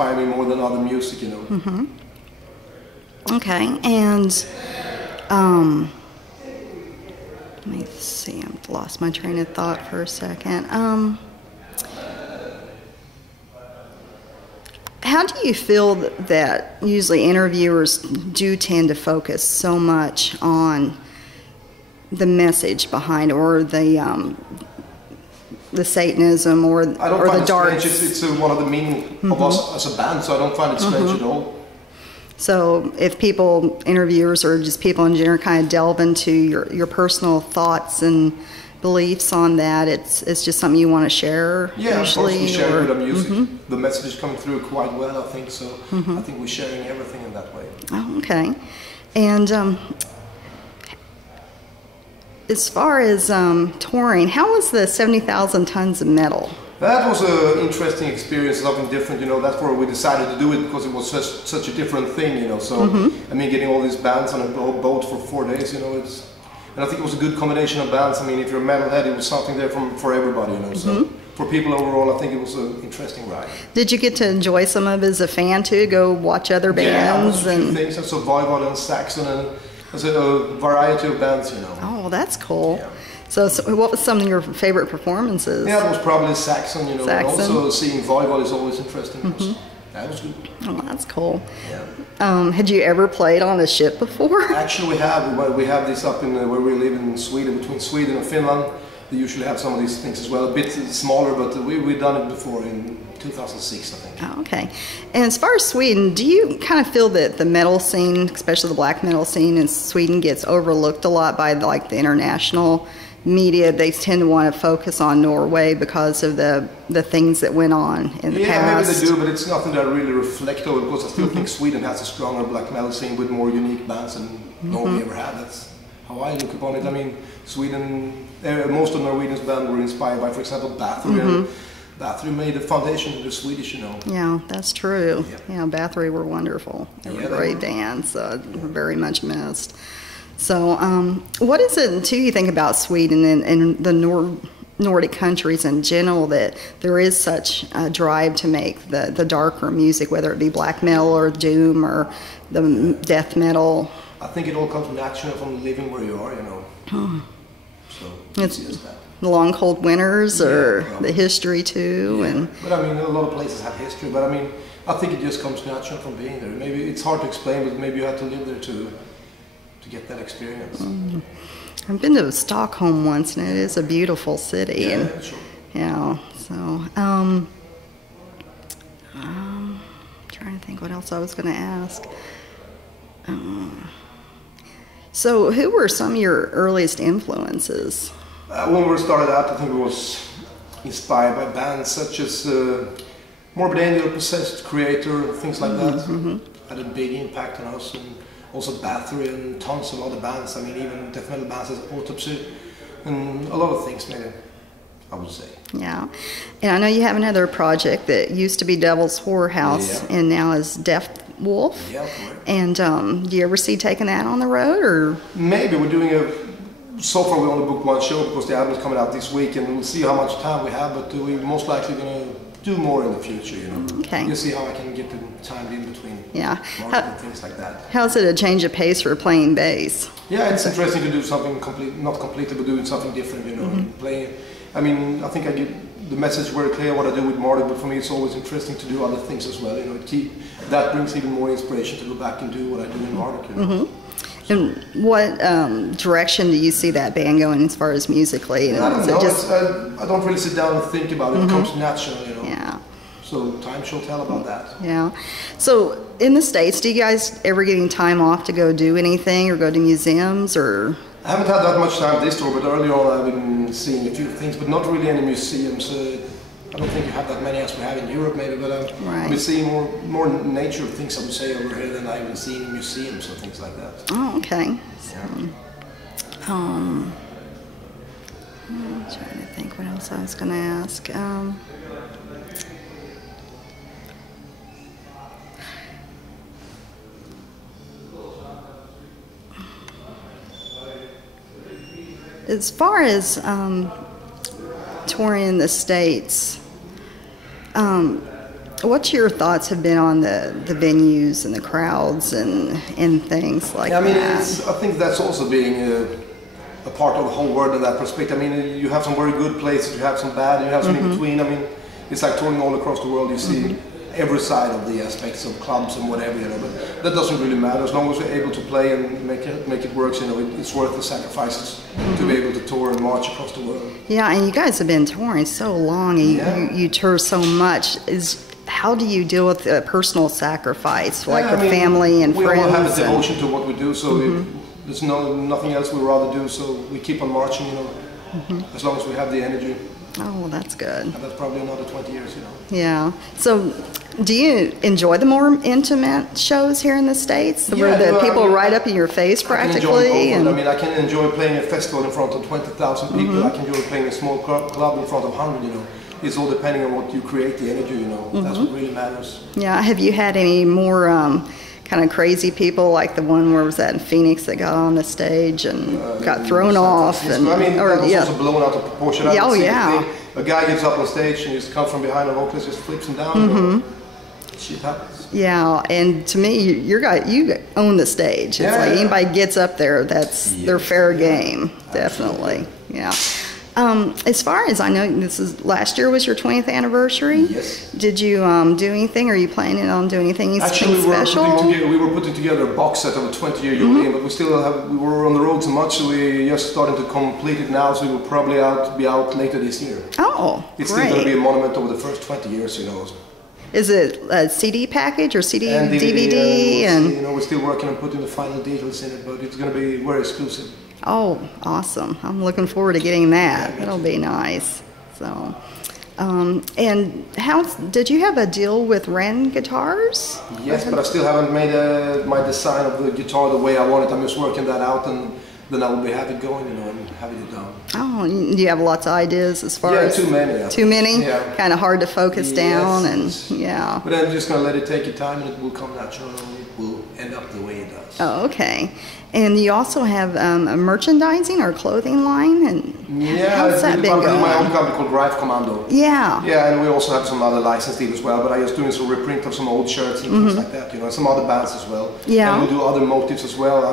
inspire me more than other music, you know. Mm-hmm. Okay, and let me see, I've lost my train of thought for a second. How do you feel that usually interviewers do tend to focus so much on the message behind, or the Satanism, or I don't or find the it dark? strange. It's one of the meaning of us as a band, so I don't find it strange at all. So if interviewers or just people in general kind of delve into your personal thoughts and beliefs on that, it's just something you want to share? Yeah, usually, of course we share with the music. The message is coming through quite well, I think, so I think we're sharing everything in that way. Oh, okay. And as far as touring, how was the 70,000 tons of metal? That was an interesting experience, something different, you know. That's where we decided to do it, because it was such a different thing, you know. So, I mean, getting all these bands on a boat for 4 days, you know, and I think it was a good combination of bands. I mean, if you're a metalhead, it was something there for everybody, you know. So, for people overall, I think it was an interesting ride. Did you get to enjoy some of it as a fan too? Go watch other bands? Yeah, a few things. So Voivod and Saxon, and there's a variety of bands, you know. Oh, that's cool. Yeah. So what was some of your favorite performances? Yeah, it was probably Saxon, you know. Saxon. And also seeing Voivod is always interesting. That was good. Oh, that's cool. Yeah. Had you ever played on a ship before? Actually, we have this up in where we live in Sweden, between Sweden and Finland. They usually have some of these things as well, a bit smaller, but we've done it before in 2006, I think. Oh, okay. And as far as Sweden, do you kind of feel that the metal scene, especially the black metal scene in Sweden, gets overlooked a lot by like the international media? They tend to want to focus on Norway because of the things that went on in the past. Yeah, maybe they do, but it's nothing that I really reflect over, because I still think Sweden has a stronger black metal scene with more unique bands than Norway ever had. That's how I look upon it. I mean, Sweden, most of Norwegians' bands were inspired by, for example, Bathory. And Bathory made the foundation of the Swedish, you know. Yeah, that's true. Yeah. Yeah, Bathory were wonderful. They were a great band, so very much missed. So, what is it, too, you think about Sweden and the Nordic countries in general, that there is such a drive to make the darker music, whether it be black metal or doom or the death metal? I think it all comes natural from living where you are, you know. So it's just that. The long cold winters, or the history too, and. But I mean, a lot of places have history. But I mean, I think it just comes natural from being there. Maybe it's hard to explain, but maybe you have to live there to get that experience. I've been to Stockholm once, and it is a beautiful city. Yeah, and, sure. Yeah. So, trying to think what else I was going to ask. So, who were some of your earliest influences? When we started out, I think we was inspired by bands such as Morbid Angel, Possessed, Creator, things like that. Had a big impact on us, and also Bathory and tons of other bands. I mean, even death metal bands as Autopsy, and a lot of things, maybe, I would say. Yeah, and I know you have another project that used to be Devil's Whorehouse and now is Death Wolf. Yeah, correct. And do you ever see taking that on the road, or? Maybe. We're doing so far we only booked one show because the album is coming out this week, and we'll see how much time we have, but we're most likely going to do more in the future, you know. Okay. You'll see how I can get the time in between market and things like that. How's it a change of pace for playing bass? Yeah, it's interesting to do something not completely, but doing something different, you know, and playing. I mean, I think I get the message very clear what I do with Marduk, but for me it's always interesting to do other things as well, you know. That brings even more inspiration to go back and do what I do in Marduk, you know. And what direction do you see that band going as far as musically? I don't know. I don't really sit down and think about it. It comes natural, you know. Yeah. So time shall tell about that. Yeah. So in the States, do you guys ever get any time off to go do anything or go to museums, or? I haven't had that much time this tour, but earlier on I've been seeing a few things, but not really any museums. I don't think you have that many as we have in Europe, maybe, but I've been seeing more nature of things, I would say, over here than I've been seeing in museums or things like that. Oh, okay. Yeah. I'm trying to think what else I was going to ask. As far as touring in the States, what's your thoughts have been on the venues and the crowds and things like I mean, that? I think that's also being a part of the whole world in that perspective. I mean, you have some very good places, you have some bad, you have some in between. I mean, it's like touring all across the world. You see every side of the aspects of clubs and whatever, you know. But that doesn't really matter as long as we're able to play and make it work. You know, it's worth the sacrifices to be able to tour and march across the world. Yeah, and you guys have been touring so long, and you tour so much. How do you deal with the personal sacrifice, like with family and friends? We all have a devotion to what we do, so there's nothing else we'd rather do, so we keep on marching, you know, as long as we have the energy. Oh, well, that's good. And that's probably another 20 years, you know. Yeah. So, do you enjoy the more intimate shows here in the States, where the people right up in your face practically? I mean, I can enjoy playing a festival in front of 20,000 people. I can enjoy playing a small club in front of 100, you know. It's all depending on what you create, the energy, you know. That's what really matters. Yeah. Have you had any more kind of crazy people, like the one where was that in Phoenix that got on the stage and got thrown off? And, I mean, that was also blown out of proportion. A guy gets up on stage and just comes from behind a vocalist, just flips him down. You know. Shit happens. Yeah, and to me, you own the stage. It's like anybody gets up there, that's their fair game, definitely. Yeah. As far as I know, last year was your 20th anniversary. Yes. Did you do anything? Are you planning on doing anything special? We were putting together a box set of a 20-year jubilee, but we were on the road so much, so we just started to complete it now. So we will probably be out later this year. Oh, it's still going to be a monument over the first 20 years, you know. Is it a CD package or CD and DVD? You know, we're still working on putting the final details in it, but it's going to be very exclusive. Oh, awesome. I'm looking forward to getting that. That'll be nice. So, and did you have a deal with Wren Guitars? Yes, but I still haven't made my design of the guitar the way I want it. I'm just working that out, and then I will have it going, you know, and having it done. Oh, do you have lots of ideas as far as? Too many. Yeah. Too many? Yeah. Kind of hard to focus down, and But I'm just going to let it take its time, and it will come natural, and it will end up the way it does. Oh, okay. And you also have a merchandising or clothing line, and how's that been going? My own company called Drive Commando. Yeah. Yeah, and we also have some other license deals as well. But I just doing some reprint of some old shirts and things like that, you know, and some other bands as well. Yeah. And we do other motifs as well.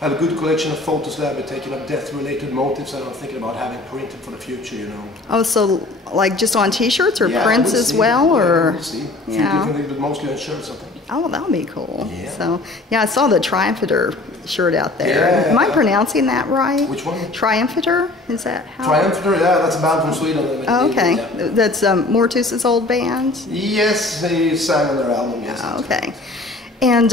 I have a good collection of photos there. I've been taking up death-related motifs, and I'm thinking about having printed for the future, you know. Oh, so like just on T-shirts or prints as well, or? We'll see. A few different things, but mostly on shirts, I think. Oh, that would be cool. Yeah. So, I saw the Triumphator shirt out there. Yeah. Am I pronouncing that right? Which one? Triumphator? Is that how? Triumphator, yeah, that's a band from Sweden. Oh, okay. Yeah. That's Mortus's old band? Yes, they sang on their album, yes. Oh, okay. And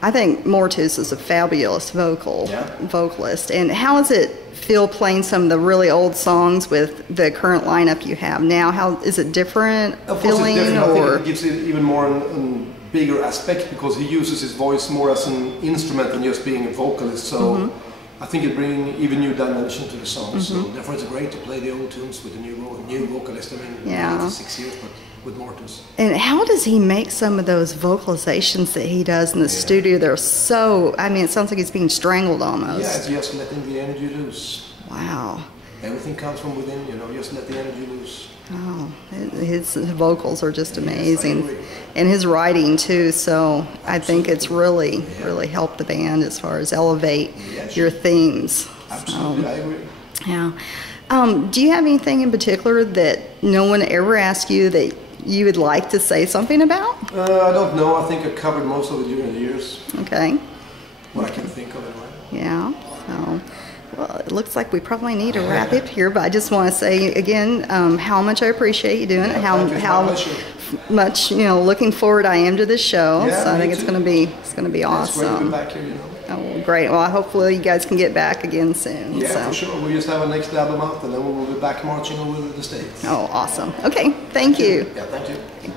I think Mortus is a fabulous vocalist. And how does it feel playing some of the really old songs with the current lineup you have now? How is it different feeling? Of course it's different. I think it gives it even more a bigger aspect because he uses his voice more as an instrument than just being a vocalist. So I think it brings even new dimension to the song. So therefore it's great to play the old tunes with a new vocalist. I mean, for 6 years, but with Mortus. And how does he make some of those vocalizations that he does in the studio? They're so, I mean, it sounds like he's being strangled almost. Yeah, it's just letting the energy loose. Wow. Everything comes from within, you know, just let the energy loose. Oh, his vocals are just amazing. Yes, and his writing too, so I think it's really helped the band as far as elevate your themes. Absolutely, I agree. Yeah. Do you have anything in particular that no one ever asked you that you would like to say something about? I don't know. I think I covered most of it during the years. Okay. What I can think of anyway. Yeah. So, well, it looks like we probably need to wrap up here, but I just want to say again how much I appreciate you doing it, how much looking forward I am to this show. Yeah, so I think it's going to be awesome. It's great to be back here, you know. Oh, great. Well, hopefully you guys can get back again soon. Yeah, for sure. We just have our next album out, and then we'll be back marching over the States. Oh, awesome. Okay, thank you. Yeah, thank you.